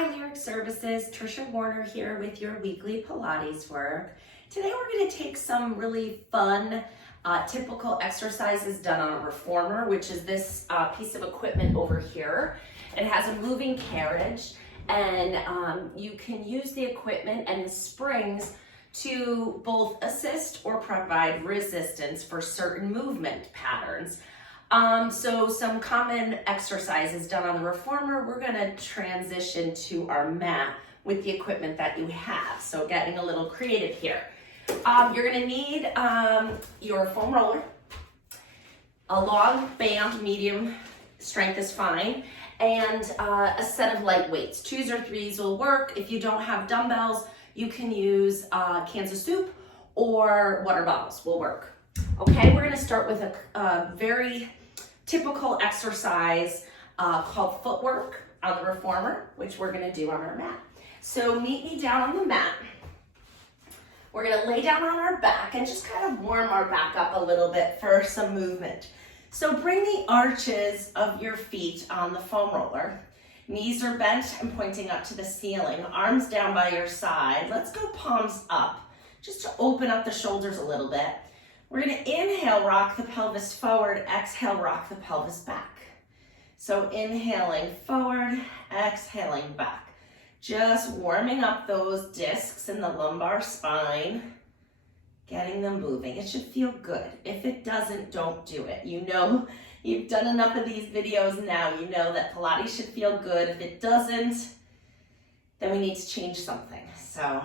Hi, Lyric Services. Trisha Warner here with your weekly Pilates work. Today we're going to take some really fun, typical exercises done on a reformer, which is this piece of equipment over here. It has a moving carriage, and you can use the equipment and the springs to both assist or provide resistance for certain movement patterns. So some common exercises done on the reformer, we're gonna transition to our mat with the equipment that you have. So getting a little creative here. You're gonna need your foam roller, a long band, medium strength is fine, and a set of light weights. 2s or 3s will work. If you don't have dumbbells, you can use cans of soup or water bottles will work. Okay, we're gonna start with a very typical exercise called footwork on the reformer, which we're gonna do on our mat. So meet me down on the mat. We're gonna lay down on our back and just kind of warm our back up a little bit for some movement. So bring the arches of your feet on the foam roller. Knees are bent and pointing up to the ceiling. Arms down by your side. Let's go palms up, just to open up the shoulders a little bit. We're gonna inhale, rock the pelvis forward, exhale, rock the pelvis back. So inhaling forward, exhaling back. Just warming up those discs in the lumbar spine, getting them moving. It should feel good. If it doesn't, don't do it. You know, you've done enough of these videos now, you know that Pilates should feel good. If it doesn't, then we need to change something. So,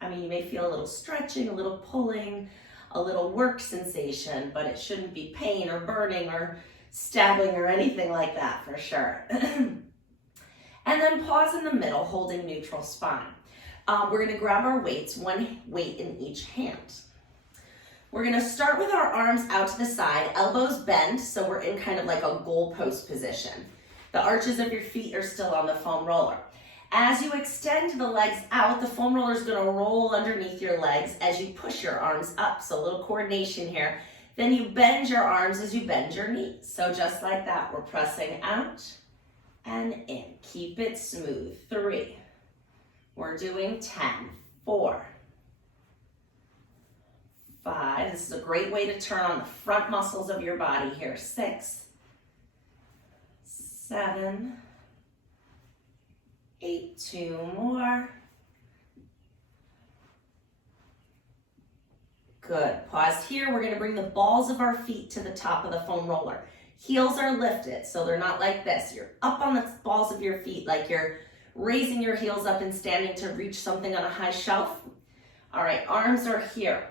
I mean, you may feel a little stretching, a little pulling, a little work sensation, but it shouldn't be pain or burning or stabbing or anything like that for sure. And then pause in the middle, holding neutral spine. We're gonna grab our weights, one weight in each hand. We're gonna start with our arms out to the side, elbows bent, so we're in kind of like a goalpost position. The arches of your feet are still on the foam roller. As you extend the legs out, the foam roller is gonna roll underneath your legs as you push your arms up. So a little coordination here. Then you bend your arms as you bend your knees. So just like that, we're pressing out and in. Keep it smooth. 3. We're doing 10. 4. 5. This is a great way to turn on the front muscles of your body here. 6. 7. 8, 2 more. Good. Pause here. We're going to bring the balls of our feet to the top of the foam roller. Heels are lifted, so they're not like this. You're up on the balls of your feet like you're raising your heels up and standing to reach something on a high shelf. All right, arms are here.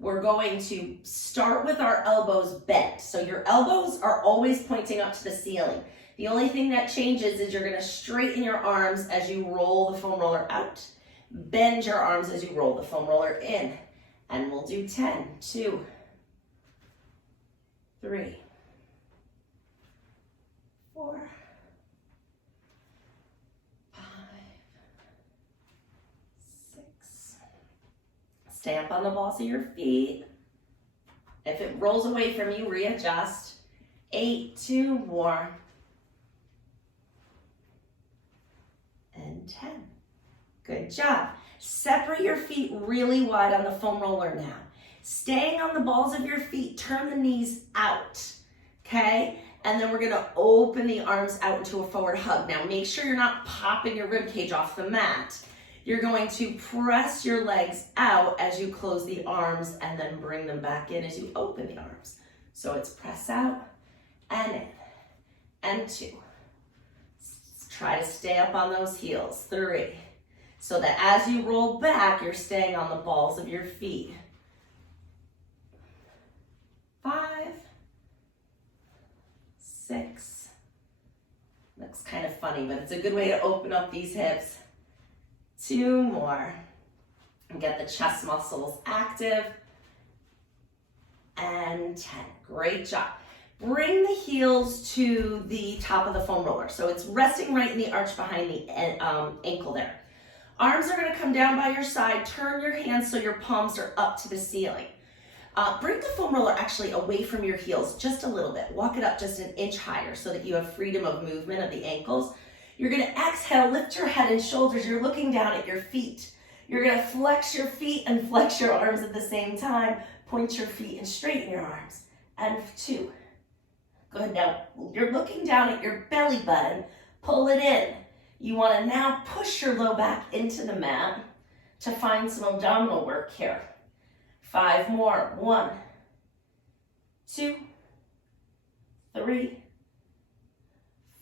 We're going to start with our elbows bent. So your elbows are always pointing up to the ceiling. The only thing that changes is you're gonna straighten your arms as you roll the foam roller out. Bend your arms as you roll the foam roller in. And we'll do 10, 2, 3, 4, 5, 6. Stay up on the balls of your feet. If it rolls away from you, readjust. 8, 2 more. And 10. Good job. Separate your feet really wide on the foam roller now. Staying on the balls of your feet, turn the knees out, okay? And then we're gonna open the arms out into a forward hug. Now make sure you're not popping your rib cage off the mat. You're going to press your legs out as you close the arms and then bring them back in as you open the arms. So it's press out and in, and 2. Try to stay up on those heels. 3. So that as you roll back, you're staying on the balls of your feet. 5, 6. Looks kind of funny, but it's a good way to open up these hips. 2 more. And get the chest muscles active. And 10. Great job. Bring the heels to the top of the foam roller. So it's resting right in the arch behind the ankle there. Arms are gonna come down by your side. Turn your hands so your palms are up to the ceiling. Bring the foam roller actually away from your heels just a little bit. Walk it up just an inch higher so that you have freedom of movement of the ankles. You're gonna exhale, lift your head and shoulders. You're looking down at your feet. You're gonna flex your feet and flex your arms at the same time. Point your feet and straighten your arms. And 2. Good, now you're looking down at your belly button. Pull it in. You wanna now push your low back into the mat to find some abdominal work here. 5 more. 1, 2, 3,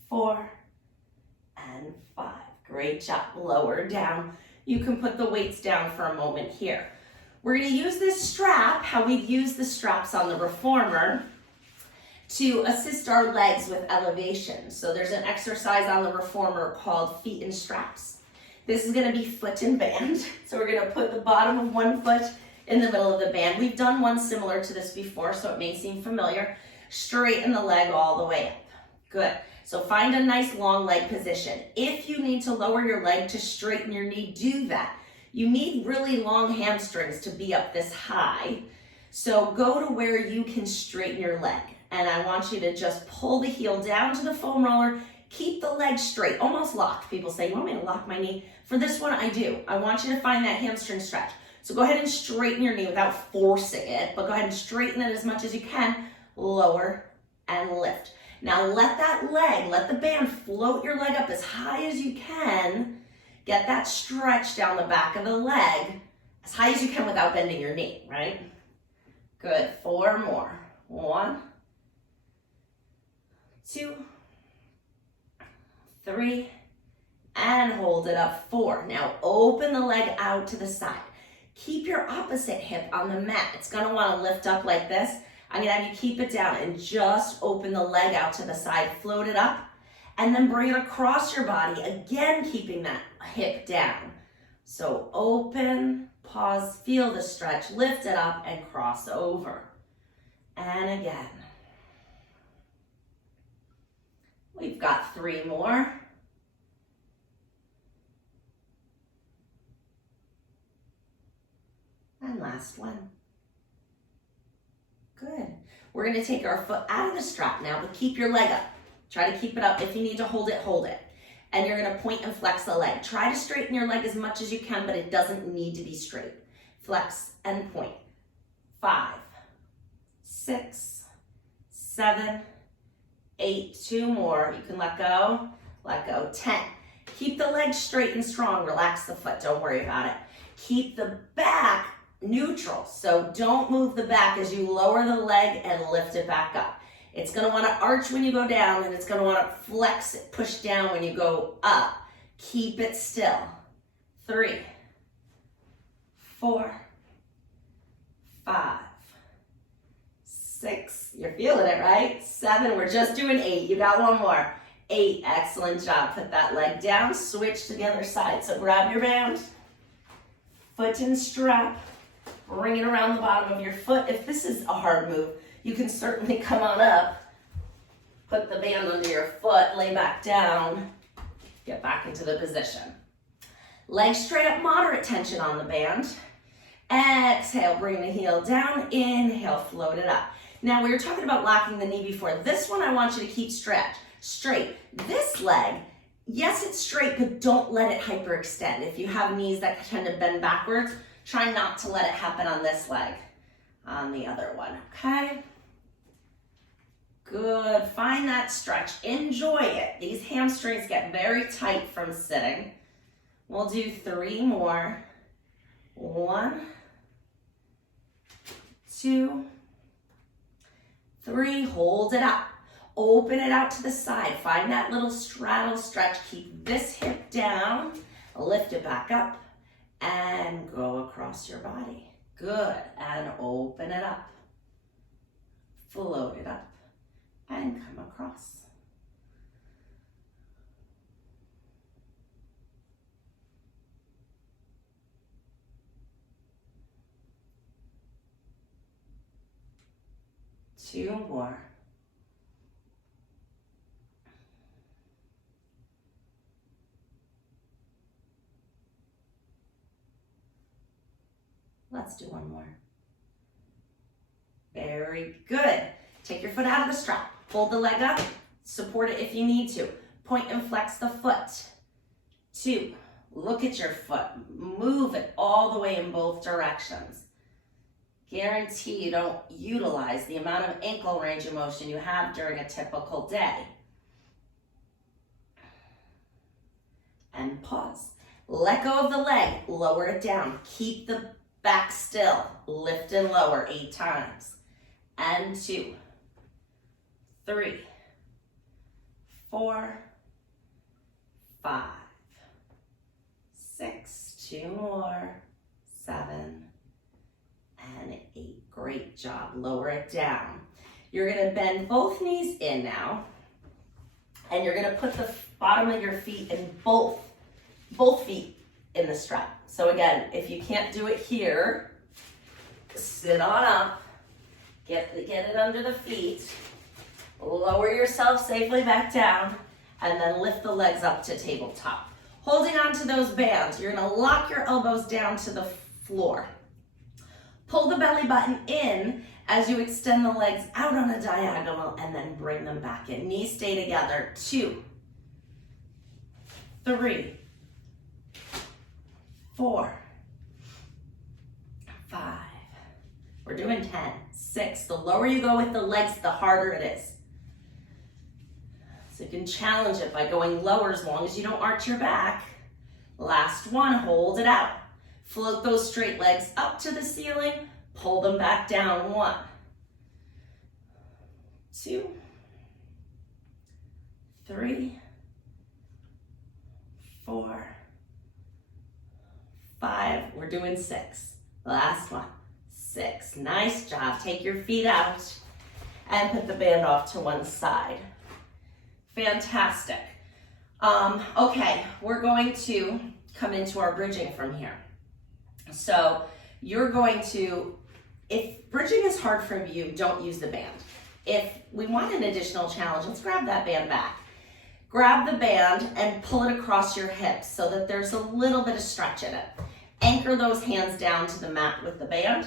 4, and 5. Great job. Lower down. You can put the weights down for a moment here. We're going to use this strap, how we've used the straps on the reformer, to assist our legs with elevation. So there's an exercise on the reformer called feet and straps. This is going to be foot and band. So we're going to put the bottom of one foot in the middle of the band. We've done one similar to this before, so it may seem familiar. Straighten the leg all the way up. Good. So find a nice long leg position. If you need to lower your leg to straighten your knee, do that. You need really long hamstrings to be up this high. So go to where you can straighten your leg. And I want you to just pull the heel down to the foam roller. Keep the leg straight, almost locked. People say, you want me to lock my knee? For this one, I do. I want you to find that hamstring stretch. So go ahead and straighten your knee without forcing it, but go ahead and straighten it as much as you can. Lower and lift. Now let that leg, let the band float your leg up as high as you can. Get that stretch down the back of the leg as high as you can without bending your knee, right? Good. 4 more. 1, 2, 3, and hold it up. 4. Now open the leg out to the side. Keep your opposite hip on the mat. It's going to want to lift up like this. I'm going to have you keep it down and just open the leg out to the side. Float it up and then bring it across your body. Again, keeping that hip down. So open, pause, feel the stretch, lift it up and cross over. And again. We've got 3 more. And last one. Good. We're going to take our foot out of the strap now, but keep your leg up. Try to keep it up. If you need to hold it, hold it. And you're going to point and flex the leg. Try to straighten your leg as much as you can, but it doesn't need to be straight. Flex and point. 5, 6, 7, 8. 2 more. You can let go. Let go. 10. Keep the leg straight and strong. Relax the foot. Don't worry about it. Keep the back neutral. So don't move the back as you lower the leg and lift it back up. It's going to want to arch when you go down, and it's going to want to flex it, push down when you go up. Keep it still. 3, 4, 5, 6. You're feeling it, right? 7. We're just doing 8. You got 1 more. 8. Excellent job. Put that leg down. Switch to the other side. So grab your band. Foot and strap. Bring it around the bottom of your foot. If this is a hard move, you can certainly come on up. Put the band under your foot. Lay back down. Get back into the position. Legs straight up, moderate tension on the band. Exhale, bring the heel down. Inhale, float it up. Now, we were talking about locking the knee before. This one I want you to keep straight. This leg, yes, it's straight, but don't let it hyperextend. If you have knees that tend to bend backwards, try not to let it happen on this leg. On the other one, okay? Good. Find that stretch. Enjoy it. These hamstrings get very tight from sitting. We'll do 3 more. 1, 2, 3. Hold it up. Open it out to the side. Find that little straddle stretch. Keep this hip down. Lift it back up and go across your body. Good. And open it up. Float it up and come across. Two more. Let's do 1 more. Very good. Take your foot out of the strap. Hold the leg up. Support it if you need to. point and flex the foot. 2, look at your foot. Move it all the way in both directions. Guarantee you don't utilize the amount of ankle range of motion you have during a typical day. And pause. Let go of the leg, lower it down. Keep the back still. Lift and lower 8 times. And 2, 3, 4, 5, 6, 2 more, 7, and 8. Great job. Lower it down. You're going to bend both knees in now, and you're going to put the bottom of your feet in both feet in the strap. So again, if you can't do it here, sit on up, get it under the feet, lower yourself safely back down, and then lift the legs up to tabletop. Holding on to those bands, you're gonna lock your elbows down to the floor. Pull the belly button in as you extend the legs out on a diagonal and then bring them back in. Knees stay together. 2, 3, 4, 5. We're doing 10, 6. The lower you go with the legs, the harder it is. So you can challenge it by going lower as long as you don't arch your back. Last one, hold it out. Float those straight legs up to the ceiling, pull them back down. 1, 2, 3, 4, 5. We're doing 6. Last one, 6. Nice job. Take your feet out and put the band off to one side. Fantastic. Okay, we're going to come into our bridging from here. So you're going to, if bridging is hard for you, don't use the band. If we want an additional challenge, let's grab that band back. Grab the band and pull it across your hips so that there's a little bit of stretch in it. Anchor those hands down to the mat with the band.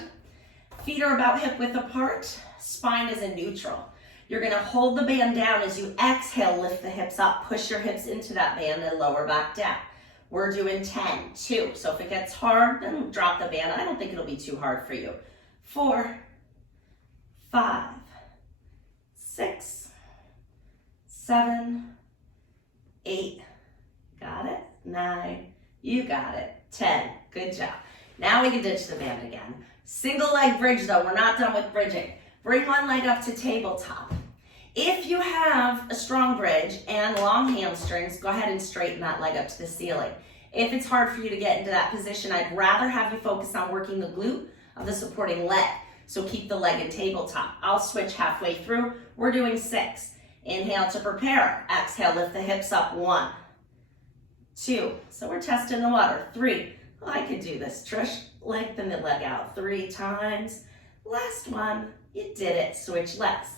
Feet are about hip width apart. Spine is in neutral. You're gonna hold the band down as you exhale, lift the hips up, push your hips into that band and lower back down. We're doing 10, 2. So if it gets hard, then drop the band. I don't think it'll be too hard for you. 4, 5, 6, 7, 8. Got it? 9. You got it. 10. Good job. Now we can ditch the band again. Single leg bridge though. We're not done with bridging. Bring one leg up to tabletop. If you have a strong bridge and long hamstrings, go ahead and straighten that leg up to the ceiling. If it's hard for you to get into that position, I'd rather have you focus on working the glute of the supporting leg. So keep the leg in tabletop. I'll switch halfway through. We're doing 6. Inhale to prepare. Exhale, lift the hips up. 1, 2. So we're testing the water. 3. Oh, I could do this, Trish. Lengthen the leg out 3 times. Last one. You did it. Switch legs.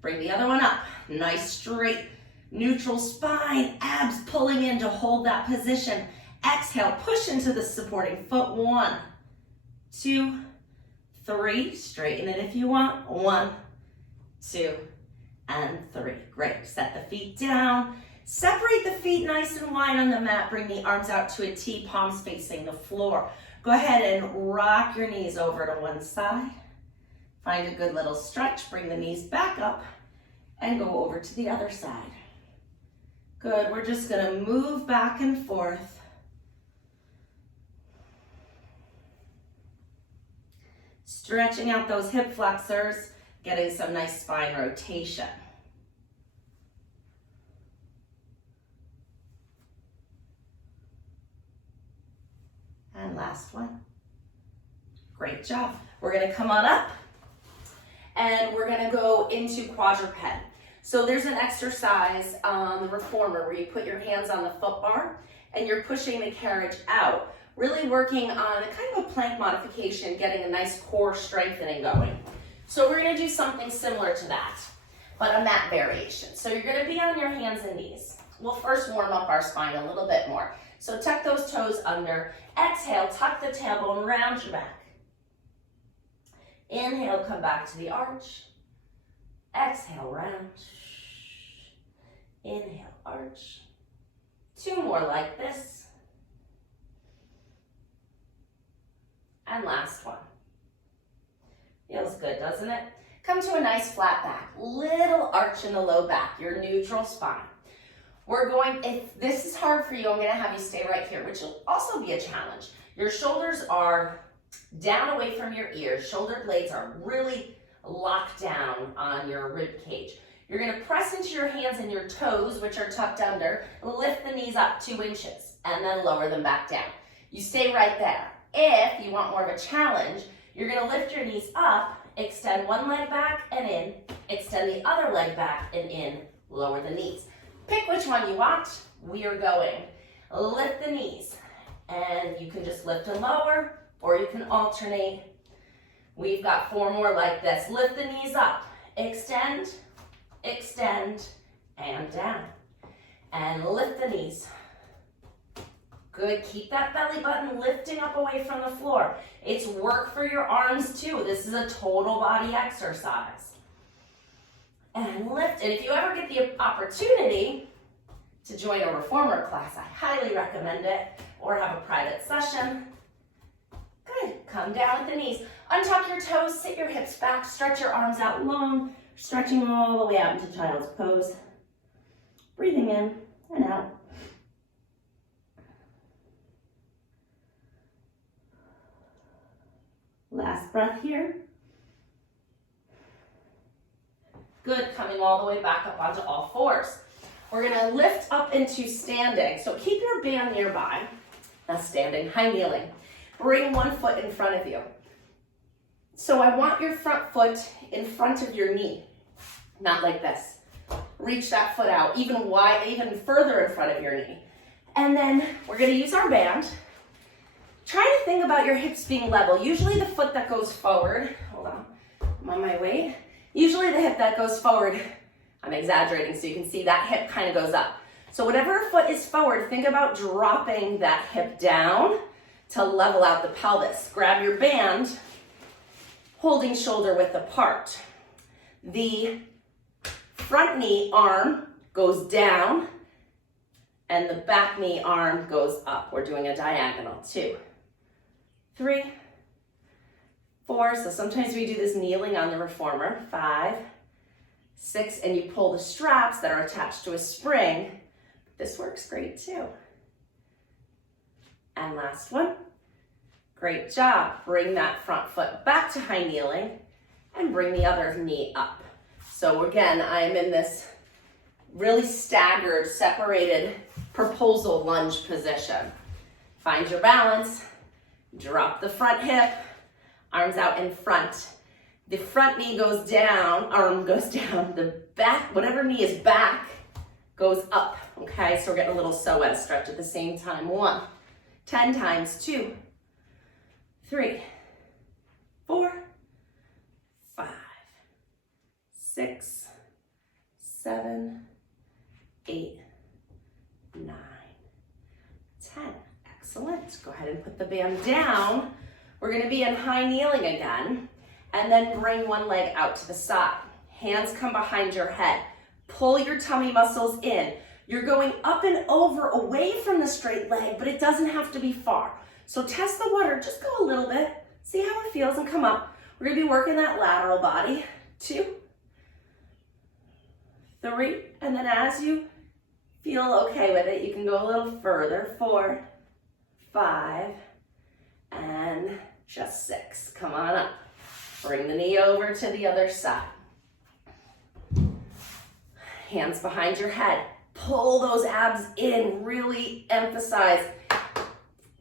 Bring the other one up. Nice straight neutral spine. Abs pulling in to hold that position. Exhale, push into the supporting foot. 1, 2, 3. Straighten it if you want. 1, 2, and 3. Great. Set the feet down. Separate the feet nice and wide on the mat. Bring the arms out to a T, palms facing the floor. Go ahead and rock your knees over to one side. Find a good little stretch. Bring the knees back up and go over to the other side. Good. We're just going to move back and forth. Stretching out those hip flexors, getting some nice spine rotation. And last one. Great job. We're going to come on up and we're going to go into quadruped. So there's an exercise on the reformer where you put your hands on the foot bar and you're pushing the carriage out, really working on a kind of a plank modification, getting a nice core strengthening going. So we're going to do something similar to that, but a mat variation. So you're going to be on your hands and knees. We'll first warm up our spine a little bit more. So tuck those toes under. Exhale, tuck the tailbone, round your back. Inhale, come back to the arch. Exhale, round. Inhale, arch. 2 more like this. And last one. Feels good, doesn't it? Come to a nice flat back. Little arch in the low back, your neutral spine. If this is hard for you, I'm gonna have you stay right here, which will also be a challenge. Your shoulders are down away from your ears. Shoulder blades are really locked down on your rib cage. You're gonna press into your hands and your toes, which are tucked under, lift the knees up 2 inches, and then lower them back down. You stay right there. If you want more of a challenge, you're gonna lift your knees up, extend one leg back and in, extend the other leg back and in, lower the knees. Pick which one you want. We are going. Lift the knees, and you can just lift and lower, or you can alternate. We've got 4 more like this. Lift the knees up, extend, extend, and down. And lift the knees. Good, keep that belly button lifting up away from the floor. It's work for your arms too. This is a total body exercise. And lift, and if you ever get the opportunity to join a reformer class, I highly recommend it, or have a private session. Good, come down with the knees. Untuck your toes, sit your hips back, stretch your arms out long, stretching all the way out into child's pose. Breathing in and out. Last breath here. Good, coming all the way back up onto all fours. We're gonna lift up into standing. So keep your band nearby. That's standing, high kneeling. Bring one foot in front of you. So I want your front foot in front of your knee, not like this. Reach that foot out, even further in front of your knee. And then we're gonna use our band. Try to think about your hips being level. Usually the foot that goes forward, hold on, I'm on my weight. Usually the hip that goes forward, I'm exaggerating so you can see that hip kind of goes up. So whatever foot is forward, think about dropping that hip down to level out the pelvis. Grab your band, holding shoulder width apart. The front knee arm goes down and the back knee arm goes up. We're doing a diagonal. 2, 3, 4. So sometimes we do this kneeling on the reformer. 5, 6, and you pull the straps that are attached to a spring. This works great too. And last one. Great job. Bring that front foot back to high kneeling and bring the other knee up. So again, I'm in this really staggered, separated proposal lunge position. Find your balance, drop the front hip, arms out in front. The front knee goes down, arm goes down, the back, whatever knee is back, goes up, okay? So we're getting a little psoas stretch at the same time. 1, 10 times, 2, 3, 4, 5, 6, 7, 8, 9, 10. Excellent. Go ahead and put the band down. We're going to be in high kneeling again, and then bring one leg out to the side. Hands come behind your head. Pull your tummy muscles in. You're going up and over away from the straight leg, but it doesn't have to be far. So test the water, just go a little bit, see how it feels and come up. We're gonna be working that lateral body. 2, 3, and then as you feel okay with it, you can go a little further. 4, 5, and just 6. Come on up. Bring the knee over to the other side. Hands behind your head. Pull those abs in, really emphasize.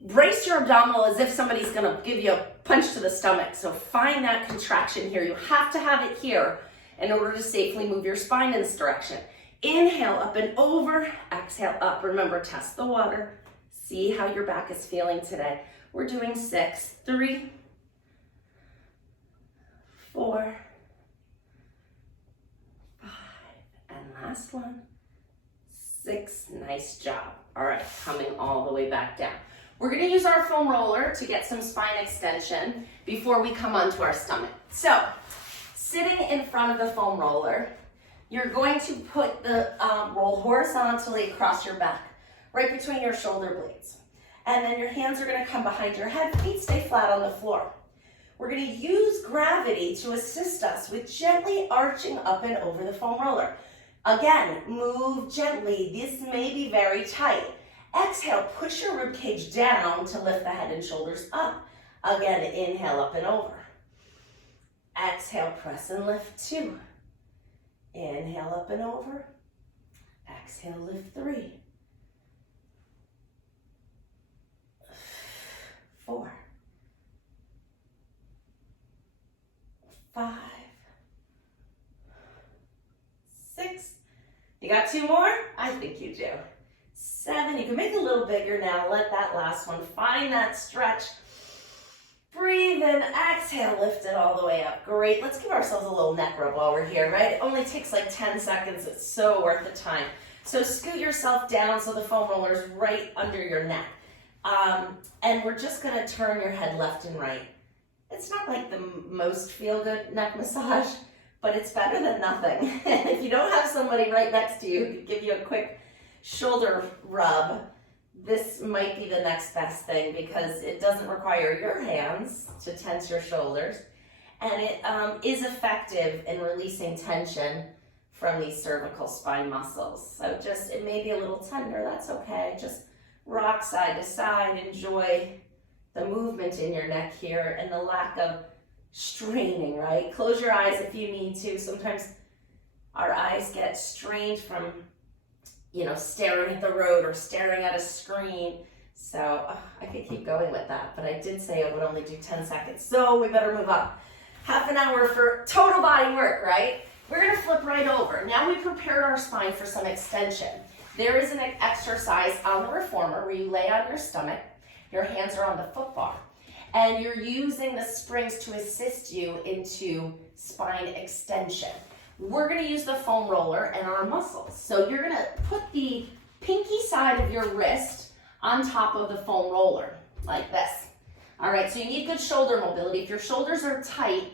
Brace your abdominal as if somebody's gonna give you a punch to the stomach. So find that contraction here. You have to have it here in order to safely move your spine in this direction. Inhale up and over, exhale up. Remember, test the water. See how your back is feeling today. We're doing 6, 3, 4, 5, and last one, 6. Nice job. All right, coming all the way back down. We're gonna use our foam roller to get some spine extension before we come onto our stomach. So, sitting in front of the foam roller, You're going to put the roll horizontally across your back, right between your shoulder blades. And then your hands are going to come behind your head, feet stay flat on the floor. We're going to use gravity to assist us with gently arching up and over the foam roller. Again, move gently. This may be very tight. Exhale, push your rib cage down to lift the head and shoulders up. Again, inhale up and over. Exhale, press and lift 2. Inhale up and over. Exhale, lift 3. 4. 5. 6. You got 2 more? I think you do. 7. You can make it a little bigger now. Let that last one. Find that stretch. Breathe in. Exhale. Lift it all the way up. Great. Let's give ourselves a little neck rub while we're here, right? It only takes like 10 seconds. It's so worth the time. So scoot yourself down so the foam roller is right under your neck. And we're just going to turn your head left and right. It's not like the most feel-good neck massage, but it's better than nothing. If you don't have somebody right next to you who could give you a quick shoulder rub, this might be the next best thing because it doesn't require your hands to tense your shoulders, and it is effective in releasing tension from these cervical spine muscles. So just, it may be a little tender, that's okay. Just rock side to side, enjoy the movement in your neck here and the lack of straining, right? Close your eyes if you need to. Sometimes our eyes get strained from, you know, staring at the road or staring at a screen. So I could keep going with that, but I did say I would only do 10 seconds. So we better move up. Half an hour for total body work, right? We're gonna flip right over. Now we prepared our spine for some extension. There is an exercise on the reformer where you lay on your stomach, your hands are on the foot bar, and you're using the springs to assist you into spine extension. We're gonna use the foam roller and our muscles. So you're gonna put the pinky side of your wrist on top of the foam roller, like this. All right, so you need good shoulder mobility. If your shoulders are tight,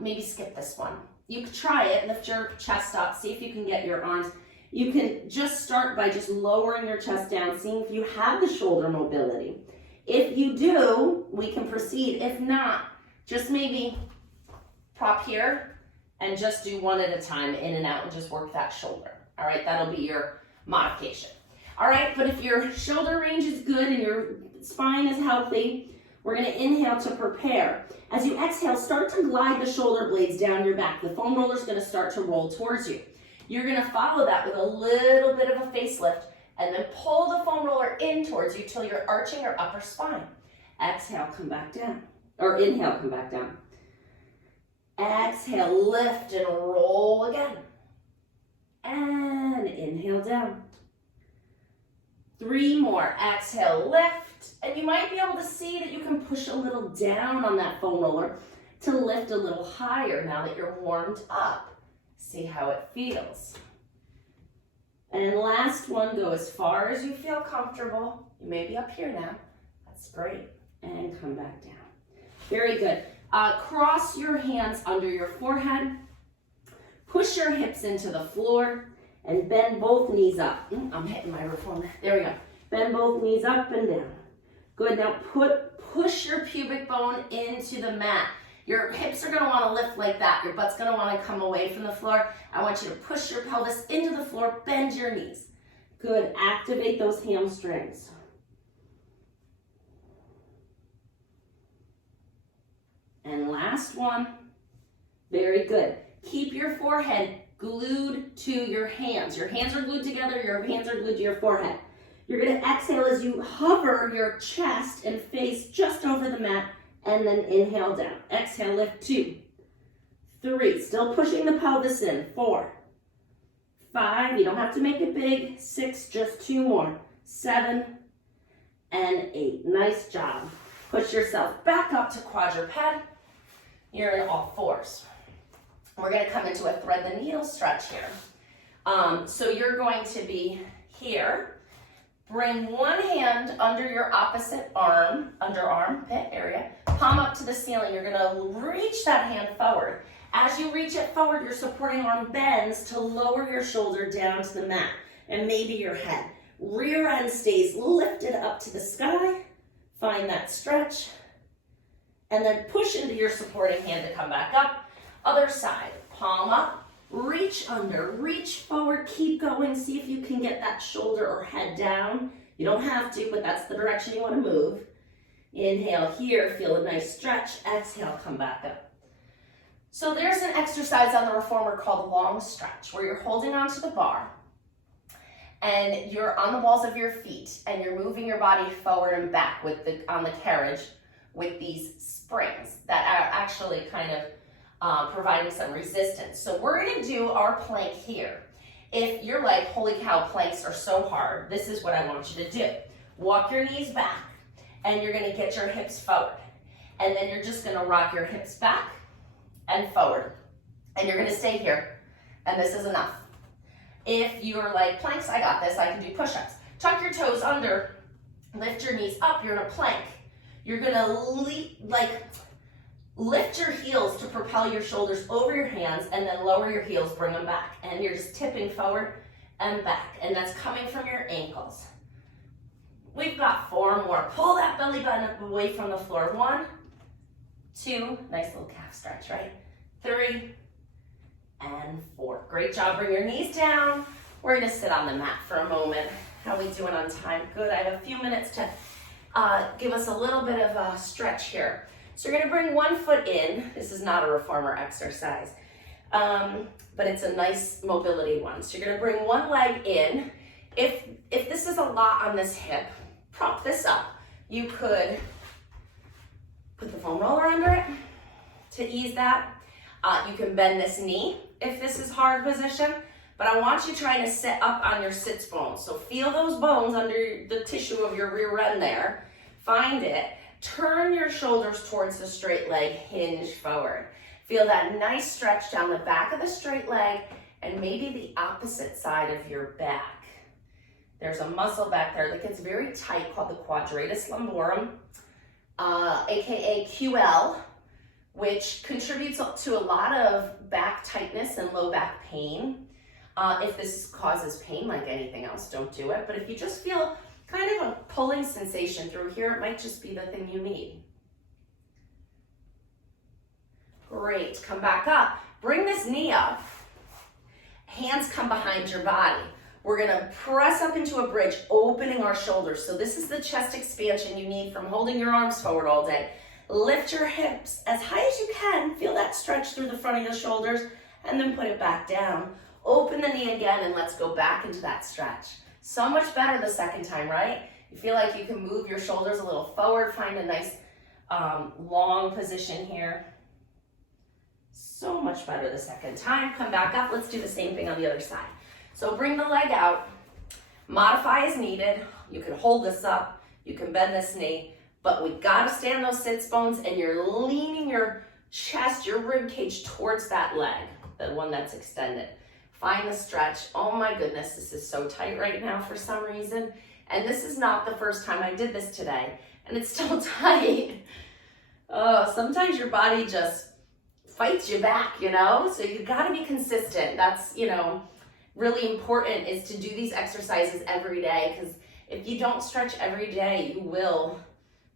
maybe skip this one. You could try it, lift your chest up, see if you can get your arms. You can just start by just lowering your chest down, seeing if you have the shoulder mobility. If you do, we can proceed. If not, just maybe prop here and just do one at a time, in and out, and just work that shoulder. All right, that'll be your modification. All right, but if your shoulder range is good and your spine is healthy, we're gonna inhale to prepare. As you exhale, start to glide the shoulder blades down your back. The foam roller is gonna start to roll towards you. You're gonna follow that with a little bit of a facelift and then pull the foam roller in towards you till you're arching your upper spine. Exhale, come back down. Or inhale, come back down. Exhale, lift and roll again. And inhale down. 3 more. Exhale, lift. And you might be able to see that you can push a little down on that foam roller to lift a little higher now that you're warmed up. See how it feels. And last one, go as far as you feel comfortable. You may be up here now. That's great. And come back down. Very good. Cross your hands under your forehead. Push your hips into the floor and bend both knees up. I'm hitting my reformer. There we go. Bend both knees up and down. Good. Now push your pubic bone into the mat. Your hips are going to want to lift like that. Your butt's going to want to come away from the floor. I want you to push your pelvis into the floor, bend your knees. Good. Activate those hamstrings. And last one. Very good. Keep your forehead glued to your hands. Your hands are glued together. Your hands are glued to your forehead. You're going to exhale as you hover your chest and face just over the mat. And then inhale down. Exhale, lift 2, 3. Still pushing the pelvis in. 4, 5. You don't have to make it big. 6, just 2 more. 7 and 8. Nice job. Push yourself back up to quadruped. You're in all fours. We're going to come into a thread the needle stretch here. So you're going to be here. Bring one hand under your opposite arm, under armpit area, palm up to the ceiling. You're gonna reach that hand forward As you reach it forward, your supporting arm bends to lower your shoulder down to the mat and maybe your head. Rear end stays lifted up to the sky. Find that stretch. And then push into your supporting hand to come back up. Other side, palm up, reach under, reach forward, keep going. See if you can get that shoulder or head down. You don't have to, but that's the direction you want to move. Inhale here, feel a nice stretch. Exhale, come back up. So there's an exercise on the reformer called long stretch, where you're holding onto the bar and you're on the balls of your feet and you're moving your body forward and back on the carriage with these springs that are actually kind of providing some resistance. So we're gonna do our plank here. If you're like, holy cow, planks are so hard, this is what I want you to do. Walk your knees back and you're gonna get your hips forward. And then you're just gonna rock your hips back and forward. And you're gonna stay here, and this is enough. If you're like, planks, I got this, I can do push-ups. Tuck your toes under, lift your knees up, you're in a plank. You're gonna lift your heels to propel your shoulders over your hands and then lower your heels, bring them back. And you're just tipping forward and back. And that's coming from your ankles. We've got 4 more. Pull that belly button up away from the floor. 1, 2, nice little calf stretch, right? 3, and 4. Great job, bring your knees down. We're gonna sit on the mat for a moment. How we doing on time? Good, I have a few minutes to give us a little bit of a stretch here. So you're gonna bring one foot in. This is not a reformer exercise, but it's a nice mobility one. So you're gonna bring one leg in. If this is a lot on this hip, prop this up. You could put the foam roller under it to ease that. You can bend this knee if this is hard position, but I want you trying to sit up on your sits bones. So feel those bones under the tissue of your rear end there. Find it. Turn your shoulders towards the straight leg, hinge forward. Feel that nice stretch down the back of the straight leg and maybe the opposite side of your back. There's a muscle back there that gets very tight called the quadratus lumborum, aka QL, which contributes to a lot of back tightness and low back pain. If this causes pain like anything else, don't do it. But if you just feel kind of a pulling sensation through here, it might just be the thing you need. Great, come back up. Bring this knee up. Hands come behind your body. We're gonna press up into a bridge, opening our shoulders. So this is the chest expansion you need from holding your arms forward all day. Lift your hips as high as you can. Feel that stretch through the front of your shoulders and then put it back down. Open the knee again and let's go back into that stretch. So much better the second time, right? You feel like you can move your shoulders a little forward, find a nice long position here. So much better the second time. Come back up. Let's do the same thing on the other side. So bring the leg out, modify as needed. You can hold this up, you can bend this knee, but we gotta stay on those sits bones and you're leaning your chest, your rib cage towards that leg, the one that's extended. Find the stretch. Oh my goodness, this is so tight right now for some reason. And this is not the first time I did this today, and it's still tight. Oh, sometimes your body just fights you back, you know? So you gotta be consistent. That's, really important is to do these exercises every day, because if you don't stretch every day, you will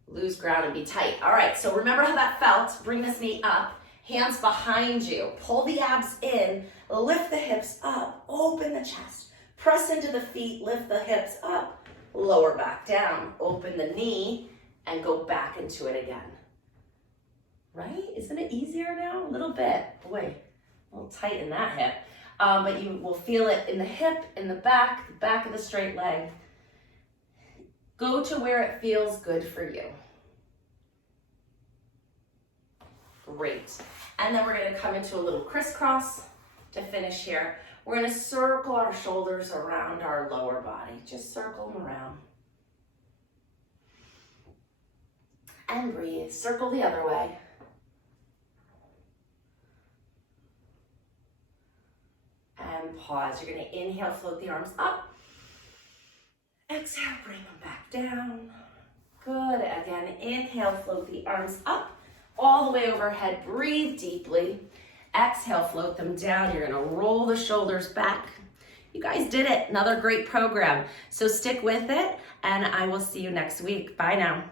lose ground and be tight. All right, so remember how that felt. Bring this knee up, hands behind you. Pull the abs in, lift the hips up, open the chest. Press into the feet, lift the hips up, lower back down. Open the knee and go back into it again. Right? Isn't it easier now? A little bit. Boy, a little tight in that hip. But you will feel it in the hip, in the back of the straight leg. Go to where it feels good for you. Great. And then we're going to come into a little crisscross to finish here. We're going to circle our shoulders around our lower body. Just circle them around. And breathe. Circle the other way. And pause. You're going to inhale, float the arms up. Exhale, bring them back down. Good. Again, inhale, float the arms up all the way overhead. Breathe deeply. Exhale, float them down. You're gonna roll the shoulders back. You guys did it. Another great program. So stick with it, and I will see you next week. Bye now.